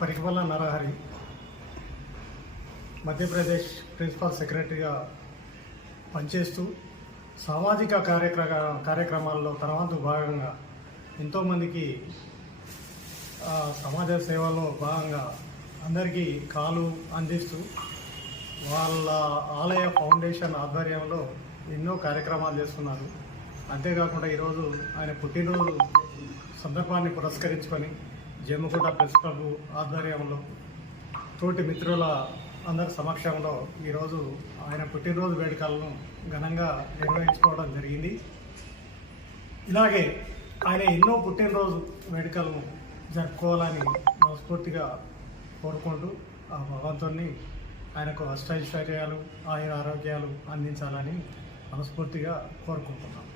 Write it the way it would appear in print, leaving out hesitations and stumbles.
పరికపల్ల Narahari Madhya Pradesh principal సెక్రటరీగా పనిచేస్తూ సామాజిక కార్యక్రమాల్లో తర్వాత భాగంగా ఎంతోమందికి సమాజ సేవలో భాగంగా అందరికీ కాలు అందిస్తూ వాళ్ళ ఆలయ ఫౌండేషన్ ఆధ్వర్యంలో ఎన్నో కార్యక్రమాలు చేస్తున్నారు. అంతేకాకుండా ఈరోజు ఆయన పుట్టినరోజు సందర్భాన్ని పురస్కరించుకొని జమ్మికుంట ప్రెస్ క్లబ్ ఆధ్వర్యంలో తోటి మిత్రుల అందరి సమక్షంలో ఈరోజు ఆయన పుట్టినరోజు వేడుకలను ఘనంగా నిర్వహించుకోవడం జరిగింది. ఇలాగే ఆయన ఎన్నో పుట్టినరోజు వేడుకలను జరుపుకోవాలని మనస్ఫూర్తిగా కోరుకుంటూ ఆ భగవంతుని ఆయనకు అష్టైశ్వర్యాలు ఆయుర ఆరోగ్యాలు అందించాలని మనస్ఫూర్తిగా కోరుకుంటున్నాం.